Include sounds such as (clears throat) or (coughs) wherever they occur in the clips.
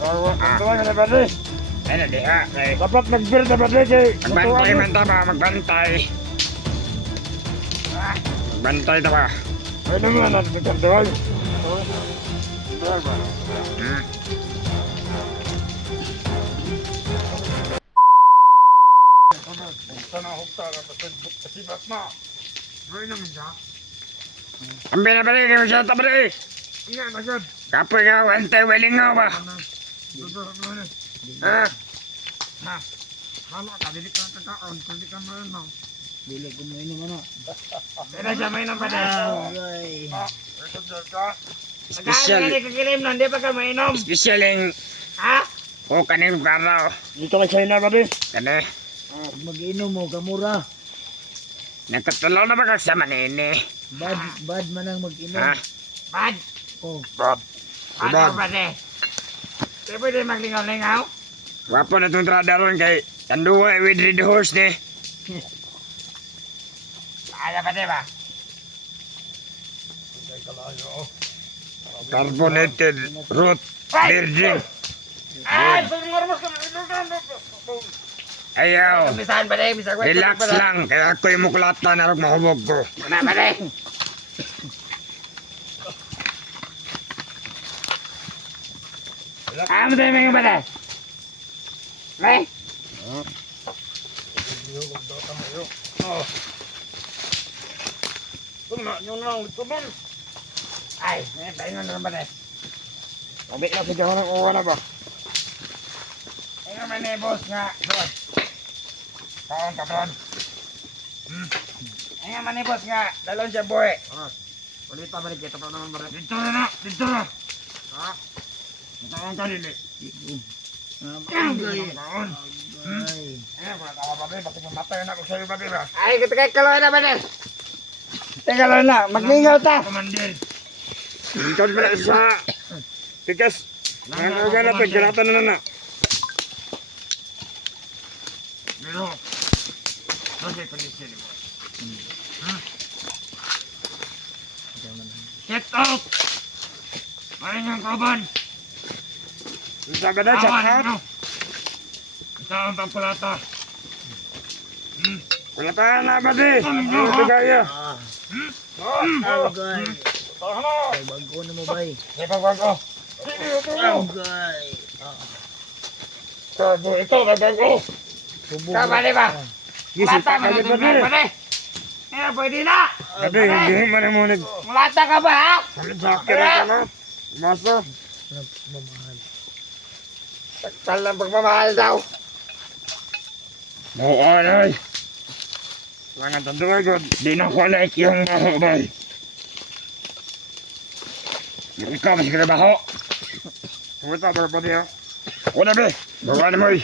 Bawa, bawa ka na ba rin? Ano diha? Eh, Dapat nag-build na ba rin kay... magbantay man ta ba? Magbantay. Magbantay ta ba? Ay naman, doon. Hmm. Na. Ang binabalik mo siya ta ba rin? Iya, ka. Ah, ka, ka ka. Ah, ito dyan ka. Special. Ka hindi pa ka mainom. special yung Ha? o kaning karaw. Dito kay China ba rin? Kani, Pag mag-inom mo, kamura. nagkatulaw na ba kag sa manini? Bad, bad man ang mag-inom. Ha? Bad. Oh, Ano Bad. ba rin? Di pwede maglingaw-lingaw? Wapo na itong trada ron kay Kanduwa with red horse ni. Kaya pa di ba? Carbonated root beer drink. Ay, pagmormos ka. Ayaw. Relax lang. Kaya ako yung mukulata na rin mahubog ko. Ano ba? Ah, tayo mga bala. May? Ay, may pahingan na ba rin? Sabi na sa ng uwa na ba? Ayun man eh, boss nga. Boss. Kaon ka, Bron. Hmm. Ayun man eh, boss nga. Dalon siya, boy. Ulit pa balik kita pa naman ba rin? Dito na na! Dito na! Ha? Kaon ka nili. agay. Kaon. Agay. Ayun, kung natawa ba rin? Bakit mamatay na ako sa'yo ba rin ba? Ay, kita kay kaloy na ba rin? Teka lang na, maglingaw ta! Kumandir. Ikaw pala sa tikas. Ang uga na pagkiratan na na. Pero, kasi kondisyon mo. Check out! Maring ang kaban! Sabi na, check out. Ito ang pampalata. Wala pa na ba di? Ano ito kaya? Ah, agay. Tama! Ay, bago na mo bay. May pagbago. Agay. Ah, Ito, ito, pagbago. Subog. Tama, di ba? Ita ka ka na ba di? Eh, pwede na. Sabi, hindi mo na muna. Mulata ka ba, ha? Sabi sa akin ka na. Masa. Mamahal. Saktal ng pagmamahal daw. Oo, ay. Langan tanduay ko. Di na ko like yung mahubay. Yung ikaw, mas kinabaho. Kumita, pare, pwede, ha? Ako na be. Bawa na mo eh.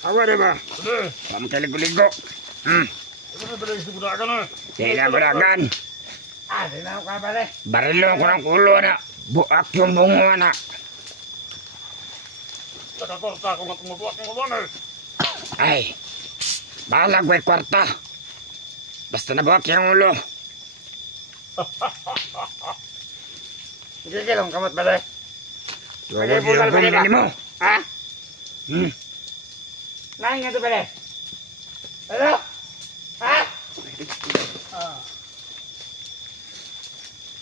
Awa na ba? Pwede. Kamu kay ligo-ligo. Hmm. Pwede, pwede, sigura ka na. Kaya baragan. Ah, di na ako ka, pare. Barilo ko ng kulo na. Buak yung bungo na. Nakakorta ako nga tumutuwak ng ulan, eh. Ay. Balag may kwarta. Basta nabuak yung ulo. Sige, kilong kamot, pare. Wala Pwede, bugal, yung pwede ba? bumili mo. Ha? Hmm. Nang nga to, pare. Ano? Ha?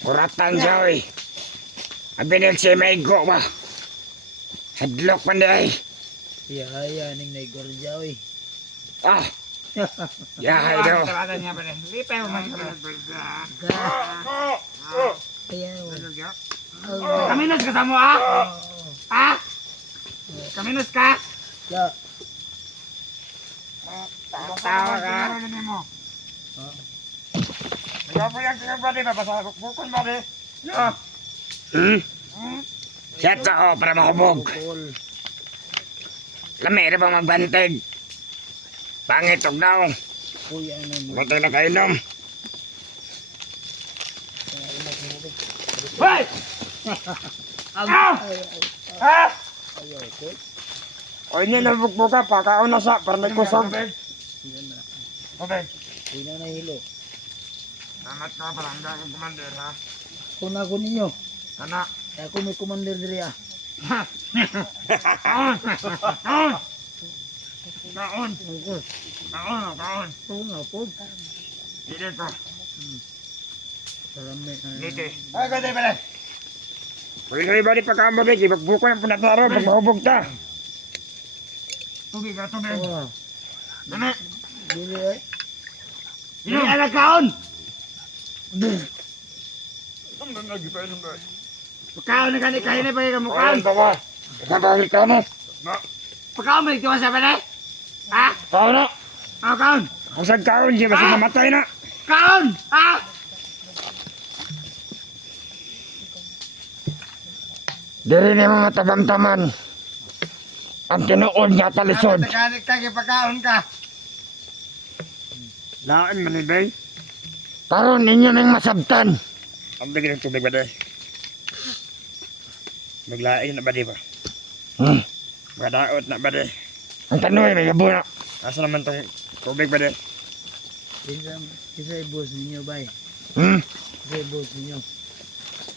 Kuratan siya oy. Abinil si Maigo ba? Hadlok man di ay. Yaya, ning naigorja, oy. Ah. (laughs) Yahay daw. Mo man. Ga. Ayan, oh. Agay. Kaminus ka sa mo, ha? Ha? Kaminus ka? Ya. Tawa ka. Ikaw po yung kinabadi ba? Basta bukon ba, de? Ah. Hmm? Hmm? Ka oh, para mahubog. Alcohol. Lamere ba magbantag? Pangit og daw. Uy, ano mo. Buti na kainom. Hoy! Ay, Ah! ay, ay, Ha? ay, okay. O inyo na bukbuka pa, kaon na sa, para nagkusog. Okay. Di na nahilo. Salamat ka pala. Ang dagang commander, ha? Kung ako ninyo. Anak. Kaya ako may commander diri ah. Kaon! Kaon! Kaon! Ako. Kaon! Kaon! Oo nga po. Dito ko. Sarami. Dito. Ay, ganda pala. Pwede ba di pagkamabig, ibagbuko ng punataro, pag mahubog ta. Tubig ka, tubig. Oo. Dali. Dili ay. Dili, anak kaon! Pagkaon na gani, kain na pa yung Kaon kamukaan. pa ba? Kapagil ka mo. Pagkaon mo, ikaw sa pala. Ha? Kaon na. Ah, kaon! Kung saan kaon, siya kasi Ah! namatay na. Kaon! Ha? Diri ni mga tagamtaman. Ang tinuod nga talisod. Nagkanik ka, pagkaon ka. Lain man ibay. Karon ninyo nang masabtan. Ang bigyan ng tubig ba day? Maglain na ba di ba? Hmm. Magdaot na ba day? Ang tanoy, may gabo na. Asa naman tong tubig ba day? Isa, isa ay boss ninyo bay. Hmm? Isa ay boss ninyo.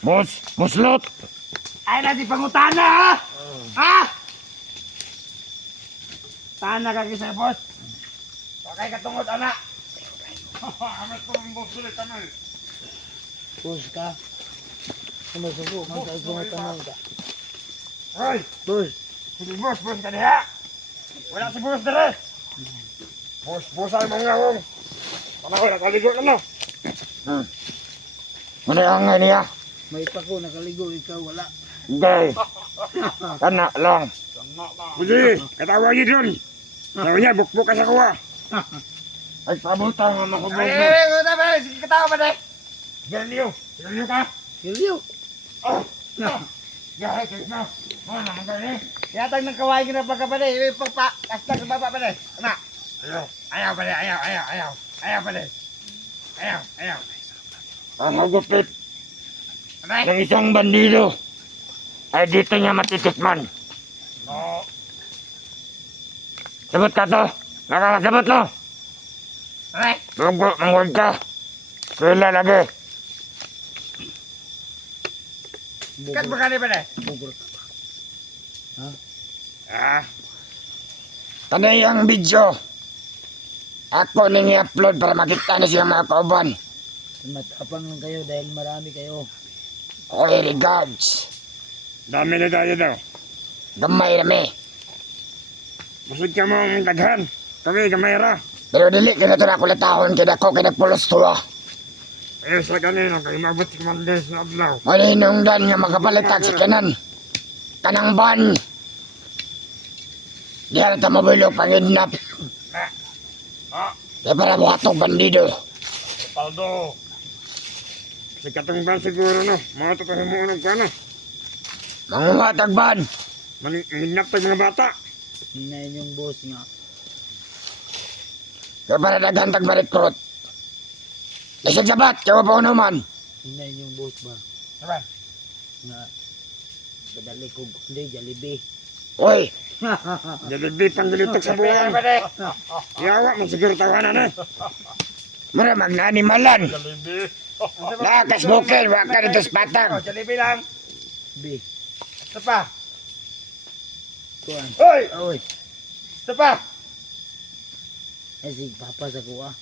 Boss, muslot. Ay, natin pangutana, ha? Ha? Tana ka kisa, boss. Okay ka tungod, anak. Amat ko ang boss ulit, anak. Boss ka. Sumusubo. Magkay kumatanong ka. Hoy, Boss. sige boss, boss ka diha. Wala si boss dere. Boss, boss ay mga ngawong. Panahon, nakaligo ka na. Hmm. Ano ang nga niya? May pa ko nakaligo ikaw wala. Hindi. Kana lang. Sige, katawa niyo dun. Sabi niya, bukbuk ka sa kuwa. Ay, pabuta nga makubog Ay, mo. ay, ay, ay, ay, sige katawa ba de? Galileo, galileo ka. Giliw. Oh, no. Gahay, kaya na. Oh, naman ka eh. Yatag ng kawain ka na pagka pa de. Yung pagpa, kasta sa baba pa de. Anak. Ayaw, ayaw pa de, ayaw, ayaw, ayaw. Ayaw pa de. Ayaw, ayaw. Ang hagupit Aray. ng isang bandido ay dito niya matitikman. No. Sabot ka to. Nakakasabot. Aray. Lugo, mangod ka. Kila lagi. Kat ba ka ba de? Bugor. Ah. Tanay ang video. Ako nang i-upload para makita na siya mga kauban. Matapang lang kayo dahil marami kayo. Okay, regards. Dami na tayo daw. Gamay rami. Busog ka mo ang daghan. Kami, gamay ra. Pero dili ka na ito na kulatahon kaya ko kaya pulos tuwa. Eh, sa kanina, kayo mabot si Commander sa Ablaw. Maninong dan nga makapalitan sa kanan. Kanang ban. Di na ta mabilo pangidnap. Ah, Kaya para buhatong bandido. Paldo. Sa katong ban siguro no. Mga totoo mo unang ka no. Mga ban. Manginap tag mga bata. Hinayin yung boss nga. Kaya para daghan tag ma-recruit. Isang sabat, kawa pa naman. Hinayin yung boss ba? Diba? Nga. Badali ko. Hindi, Jollibee. Oy! (laughs) Jollibee pang gilitok sa buwan. Yawa mo siguro tawanan eh. Mara magnanimalan. Lakas bukil, waka dito sa Oh, patang. Jollibee lang. B. Ito pa. Kuan. Hoy! Oy. Ito pa. Eh, si Papa sa kuha.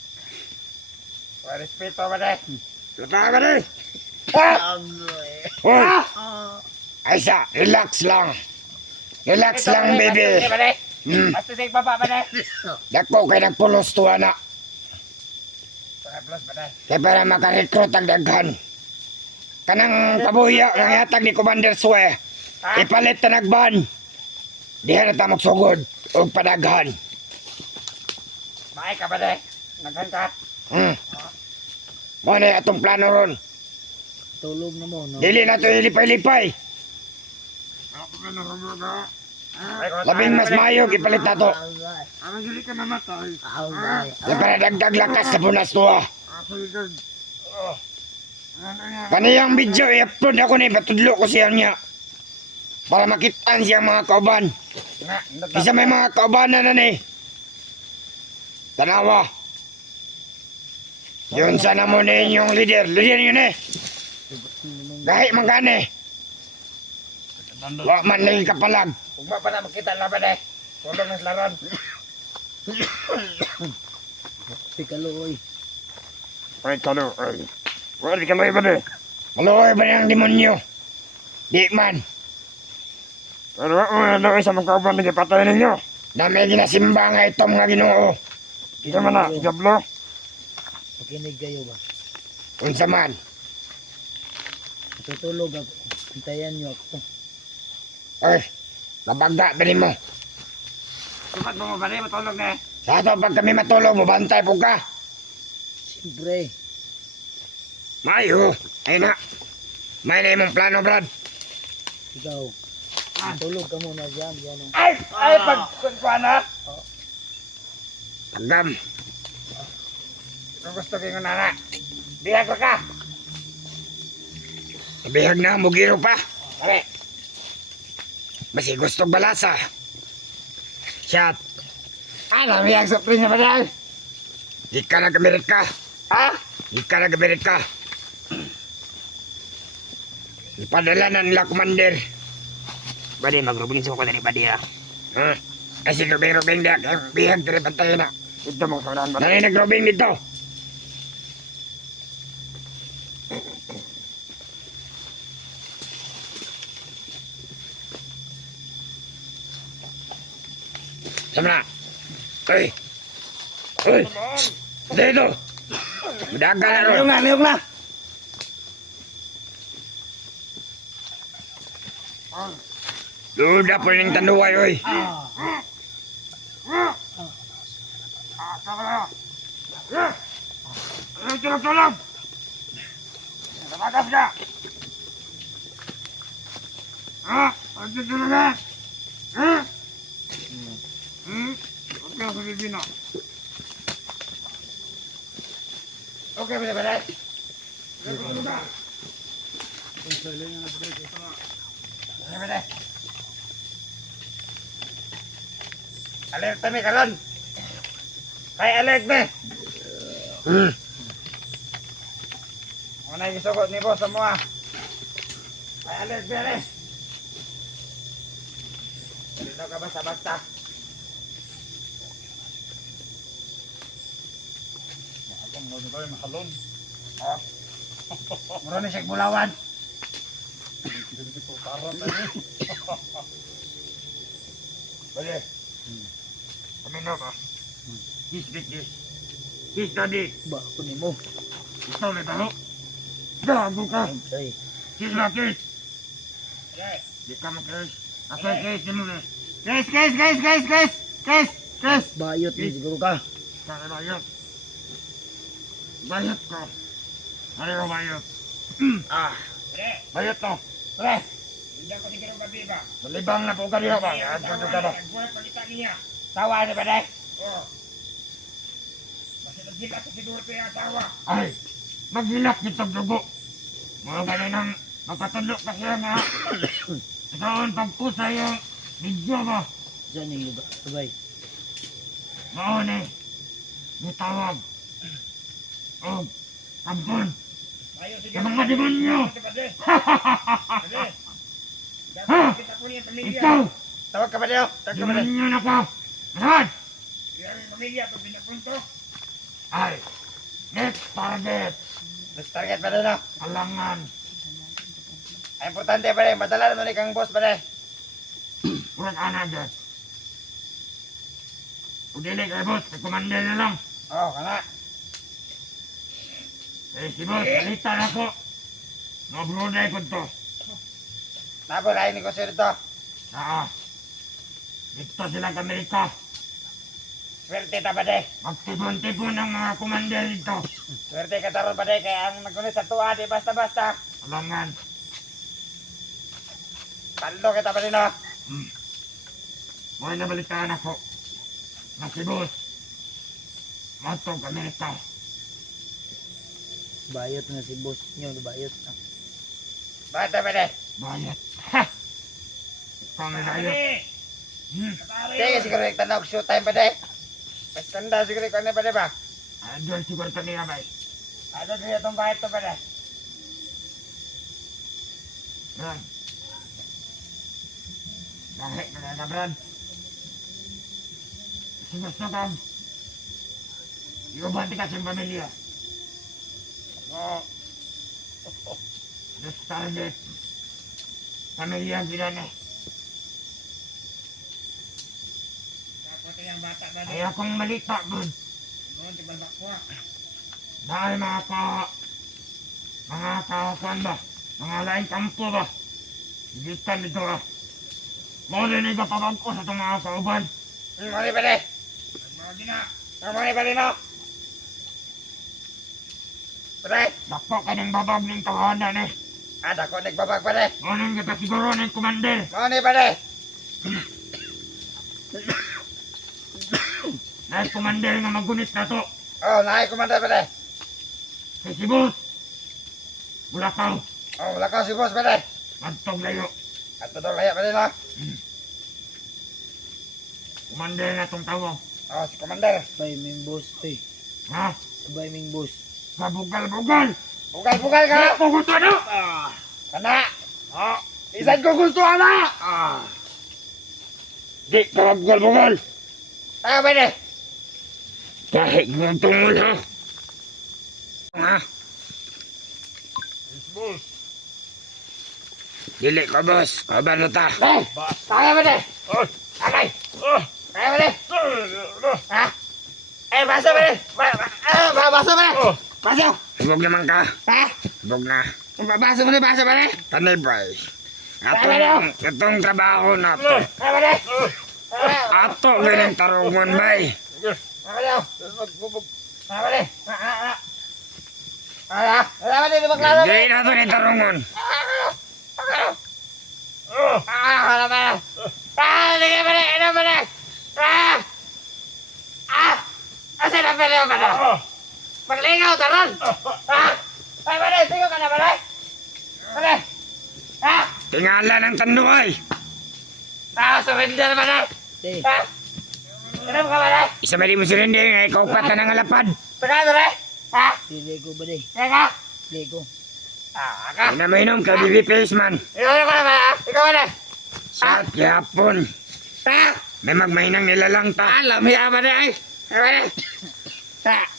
Respeto ba de? Lata rin. Ah! Hoy! Ah. Aisa, relax lang. Relax lang, ba de? baby. Ba de? Hmm. Basta sa baba ba de? Dako kay nagpulos tuwa na. Para plus ba de? Kaya para makarecruit ang daghan. Kanang pabuya ng yatag ni Commander Sue. Ipalit na nagban. Diha na ta magsugod o padaghan. Maay ka ba de? Naghan ka? Hmm. Mo na atong plano ron. Tulog na mo, no? Dili na to ilipay-lipay. Labing mas mayo ipalit na to. Anong dili ka namatay? Para dagdag lakas sa ligad. Oh. Ano nga? Kaniyang video i-upload ako ni patudlo ko siya niya. Para makitaan siya mga kauban. Isa may mga kaubanan na ni. Tanawa. Yun sana mo na inyong leader. Leader yun eh. Kahit magkane. Wa man lagi kapalag. Ugma pa na makita na ba de. Tulong ng laron. Pikalo oy. Ay, talo. Ay. Wala di kaloy ba de. Maluoy ba niyang demonyo? Di man. Pero ano ano sa mga kauban ni patay ninyo. Dami ginasimba nga itom nga ginoo. Di man na, jablo. Makinig kayo ba? Unsa man. Tutulog ako. Hintayan niyo ako. Ay, nabaga ba mo? Sukat mo ba de matulog na. Sa ato pag kami matulog, mabantay po ka. Siyempre. Mayo. Ay na. May na imong plano, Brad. Ikaw. Tulog ka muna dyan. Yan oh. Ay, ay pag kuan na. Tagam. Kung gusto ko nana. Diha ko ka. Bihag na, mugiro pa. Are. Basi gusto balasa. Shot. Ano, may ang surprise na ba de? Di ka nag-Amerika. ka. Ha? Di ka nag-Amerika. Ipadala na nila, Commander. Badi magrubing sa ko dari badi ah. Ha? Ay si Rubing-Rubing na, bihag dari pantay na. Ito mo sa unahan ba? Nanay nag-Rubing dito. Sama na. Uy. Uy. Dito. Madaga na ron. Niyong na, niyong na. Duda po yung tanduay, oy. Ah. Ah, tama na. Ah! Ano tulog tulog? Namagas ka. Ha? Ano tulog ka? Ha? Hmm? Huwag ka sa bibino. Okay ba na ba na? Ano ba? Ano ba na? Alert kami karon. Kay alert be. Hmm. Ano na yung sugot ni boss sa mga. Kay alert ale. Dito ka basta-basta. Akong mo tayo mahalon. (laughs) Muro na siya bulawan. Hindi ko karat ani. Bale. Kami na ba? Kiss, kiss, kiss. Kiss, daddy. Ba ni mo. Ikaw na tayo. Gago ka. Kiss na, kiss. Di ka mag-kiss. Ako, kiss, mo na. Kiss, kiss, kiss, kiss, kiss. Kiss, kiss. Bayot ni siguro ka. Kaya bayot. Bayot ko. Ayaw bayot. (clears throat) ah. Bayot to. Pre. Hindi ako siguro gabi ba? Malibang na po ka diyo ba? Ano ka ba? Tawa ni ba day? Oo. Basta naghilat ko siguro pa yung tawa. Ay. Maghilat nito dugo. Mga ganyan (coughs) ang magpatulog kasi nga. Ikaw pagpusa yung video mo. Diyan yung lugar. Sabay. Mauni, nitawag. O, tampon. Sa mga demonyo. ha? (laughs) Ikaw, Tawag ka ba niyo? Tawag ka ba niyo? demonyo na ka. Rod! Yung pamilya, pag pinapunto. Ay, next target, Next target ba niyo? alangan. Ay, importante ba niyo? Madala na kang boss ba niyo? Huwag anagas. Kung dili kay boss, kay commander na lang. Oo, oh, kana. Eh, si boss, balita na ko. Mabruday ko to. Nabo, lain ni ko sir ito. Oo. Dito sila sa Amerika. Swerte ta ba niyo? Magtipon-tipon ang mga commander dito. Swerte ka taron ba niyo? Kaya ang nagulit sa tuwa, di basta-basta. Alangan. Talo kita ba niyo? Hmm. May nabalitaan ako na si boss. Matog Amerika. Bayot na si boss niyo. Bayot na. Bata ba niyo? Bayat. Ha! Ikaw may bayat. Hmm. Sige, siguro yung tanong, show time ba niyo? Mas tanda siguro yung ano ba niyo ba? Adol siguro ito niya bay. Ano siya itong bayad to ba niyo? Yan. Kahit na na, Brad. Sinasatan. Iubati ka sa pamilya. Ah, This target. Pamilya sila na. Ayaw kong malita, bud. Dahil mga ka... Mga kawasan ba? Mga laing kampo ba? Gitan dito ah. Muli na ipapabag ko sa itong mga kauban. Muli pa rin. Muli na. Muli pa rin no. Pre. Dako ka ng babag ng tawanan eh. Ah, dako nagbabag pa rin. Ngunit kita siguro ng kumander. Ano pa rin? Dahil kumander nga magunit na to. Oh, naay kumanda pa rin. Sa Cebu. Bulakaw. Oh, wala ka si boss pa rin. Magtog layo. At ito laya pa rin no. Kumander na tong tawag. Oh, si commander. Sabay ming boss. Hey, Ha? sabay ming boss. Sa bugal-bugal. Ka. Kaya ko gusto ano? Kana. Ha? Isan ko gusto ana. Ah. Di ka bugal-bugal. Tayo pa rin. Kahit mo ha. Ha? yes, boss. Dili ka boss. Kaban na ta. Eh, tayo pa rin. Ay, Okay. ah, Tayo pa rin. ah, Ha? Eh, basa. Ba- ba- Ah, ba- basa pa rin. Basa. Hubog naman ka. Ha? Hubog na. Basa pa rin, basa pa rin. Tanibay. Atong, atong trabaho na to. Ah, Ato ganang tarungon bay. Hindi na to ni tarungon. Ah, Ah. Ah! Asa na pa rin, pa rin. ah, Maglingaw, taron. Ah! (laughs) Ay, rin, sige ka na. Pa rin. Ah! Tingala ng tanduay. Ah, surrender pa rin. Hey, Ah! Ano ka pa rin? Isa ba di mo sirindi nga ikaw pa na ng alapad. Pagka pa rin. Ah! dili ko ba day? Teka. Dili ko. Ah, ka. Ina mainom ka bibi face man. Ikaw na pa rin, ah. Ikaw pa rin. Sa yapon. Ah! May magmainang nilalang ta. Alam, hiya pa rin, ay. Ay, pa (laughs)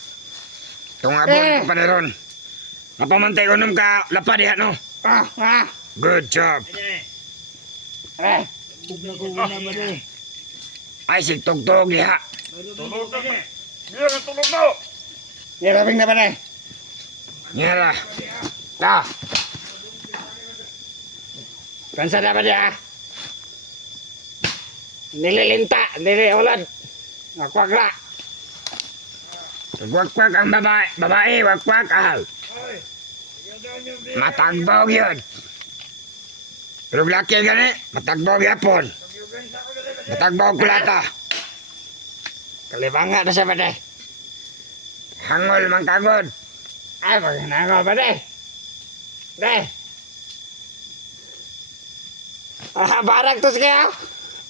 rin. Ah! Tungabon ko pa na ron. Napamantay ko nung ka lapad diha no. Ah! Ah! Good job. Eh! Bug na ko una ba day? Ay sigtugtog diha. tulog na. Mira, tulog na. Hirapin na. Nyara. Ah! Kansa na rin, ah. Nililinta, niliulan. Nakwagla. Wagwag ang babae. Babae, wagwag ah. Matagbog yun. Pero laki gani, matagbog yapon. Matagbog kulata. Kalibanga na pa rin. Hangol man kagod. Ay, pa rin. Pre! Ah, barag tus kaya?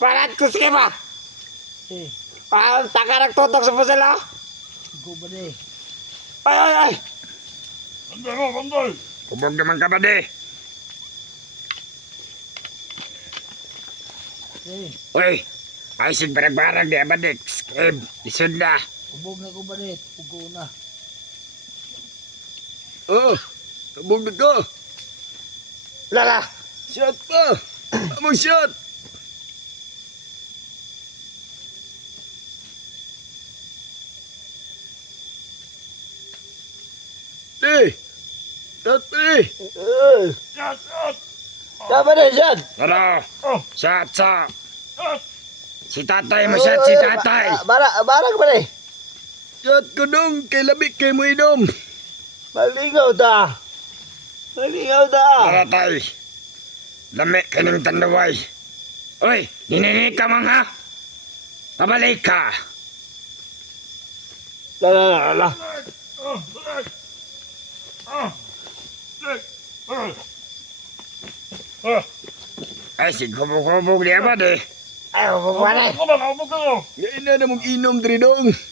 Barag tus kaya ba? Hey, Ah, taka nagtutok sa pusala. Ko ba day? Ay, ay, ay! Bandoy mo, bandoy. Kubog naman ka ba di? Hey, Uy, ay sig barag-barag di abadik. Skib, isod na. ubog na ko ba day? Ubog ko una. Oh, kabog na ko. Lala! Shot pa. Among shot. Shot, shot. Dapat na! Tara. Oh, Shot, shot. Si tatay mo shot, si tatay. Barag, barag pa rin. Shot ko dong, kay labik kay mo inom. Malingaw ta. Malingaw ta. Tara tay. Lami ka ng tandaway. Uy, nininig ka mang ha? Pabalik ka. Lala, lala. Oh, bulag. Ah, leg. Ah. Ah, Ay, si kubog-kubog di ba di? Ay. Ako ba, ako ba ko? Ngayon na namang inom diri dong. Ba?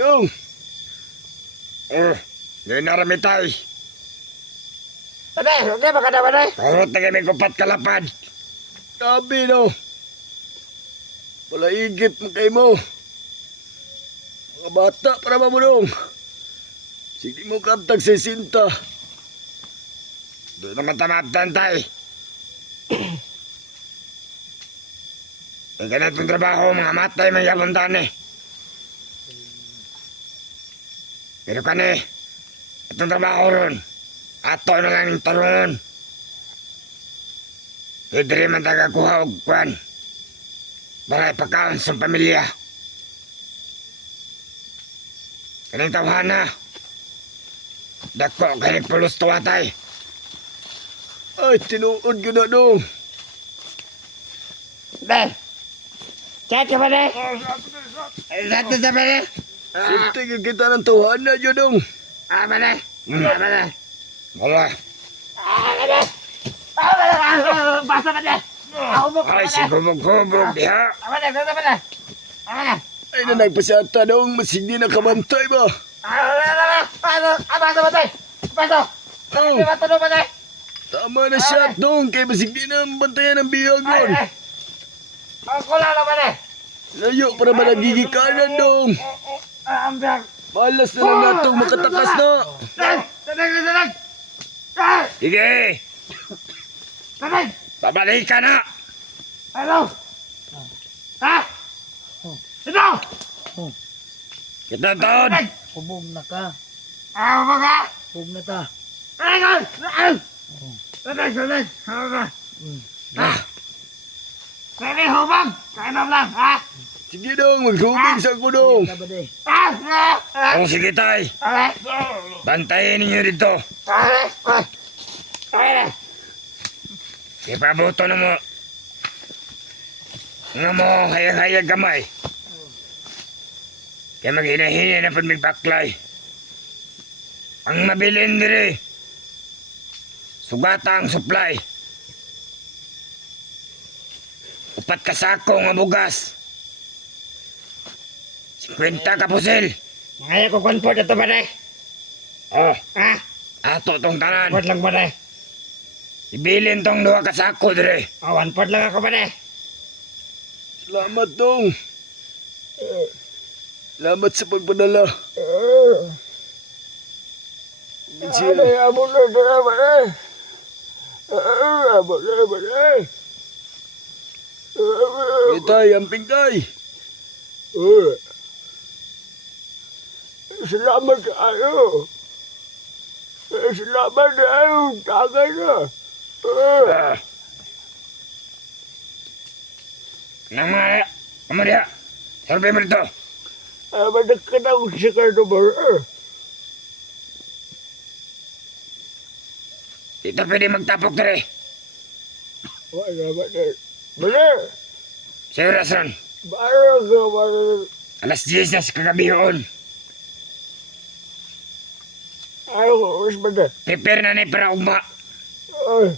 Dong. Oh, ngayon na rami tay. Pare, huwag na baka na pare. Karot na kami kupat kalapad. Tabi no. Palaigit mo kay mo. Mga bata para mamulong. Sige mo kantag sa sinta. Di naman tamabtan tay. Ika na itong trabaho, mga matay, may yapuntan eh. Pero kani, itong trabaho ron, ato na lang yung tarungon. Pwede rin man tagakuha og kwan. Para ipakaon sa pamilya. Kaning tawhana. Dako, kanig pulos tuwatay. Ay, tinuod ko na dong. Dahil. Chat ka ba shot. Satu sa ba dahil? Sinti ka kita ng tuhan na dyan dong. Ah, ba? Hmm. Ah, ba? Wala. Ah, ba dahil? Ah, ba dahil? Ah, Basa ba dahil? Ako mo Ay, si kubog-kubog diha. Ah, ba? Basa ba dahil? Ah, ba dahil? Ay, na nagpasata dong. Masig di nakabantay ba? Oh, tama na siya dong. Kaya masig di na bantayan ng biyag yun. ay. Ang kulang na ba dahil? Layo para ba nagigikanan dong. Ah, ang biyag. Malas na lang natong makatakas na. Na dadag! Dahil! Sige, Dadag! babalik ka na. Hello? Ha? Ito! Kita taon. Hubog na ka. Ah, ba ka? Hubog na ta. Dadag! Dadag! Dadag! Dadag! Ano ba? Mm. Ha? Pwede hubag! Kainom lang, ha? Sige dong, magrubing sa ko dong. Ka ba day? Ha? Ha? Ha? O sige tay, Okay. bantayin ninyo dito. Okay. Okay na. Ipabuto na mo. Nga mo, hayag-hayag gamay. Kaya mag-hinahinay na pag may baklay. Ang mabilin diri. Sugata ang supply. Upat ka sako nga bugas. 50 ka pusil. Ngayon ko comfort ito ba na? Oh, Ha? ato tong tanan. Comfort lang ba na? Ibilin tong duha ka sako dire. Oh, one pot lang ako ba na? Salamat dong. Salamat sa pagpadala. Siya. abo na na ba na? Abo na ba na? Itay, amping tay. Salamat kayo. Salamat kayo. Tagay na. Ah. Nang mga, kamu Ah, ako sa karto ba? Dito pwede magtapok dire. Wala ba na? Bala! Sa orasan. Bara ka ba na? Alas 10 na sa kagabihoon. Ayaw ko, mas ba na? Prepare na ni para ugma. Ay,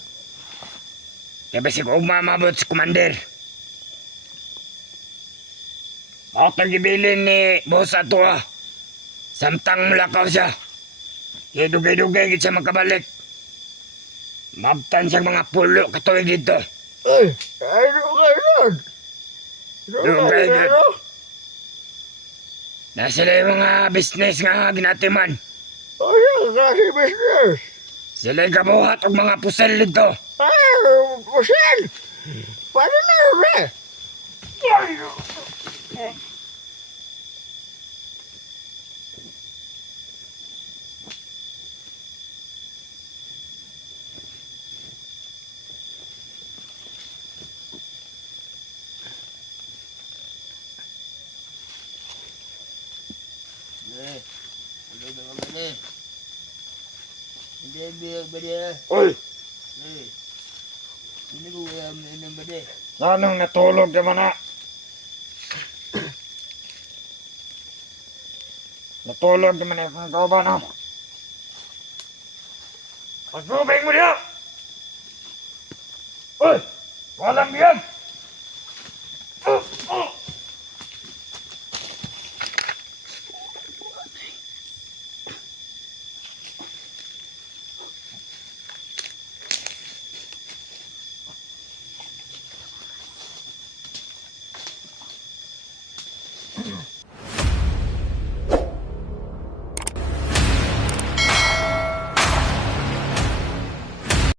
Kaya basi ko ugma mabot sa commander. Ako tagibilin ni boss ato ah. Samtang mulakaw siya. Kaya dugay-dugay gid siya makabalik. Mabtan siyang mga pulo katuig dito. ay, ano ka nun? Dugay gid. Na sila yung mga business nga ginatiman. Ano kasi business? Sila yung kabuhat og mga pusel dito. Ah, pusin! Paano na yun eh? Eh. Hindi ko kaya mainam ba day? anong natulog ka man na? Natulog ka man na kung ikaw ba no? Pagsubing mo diya! Uy! Walang biyag!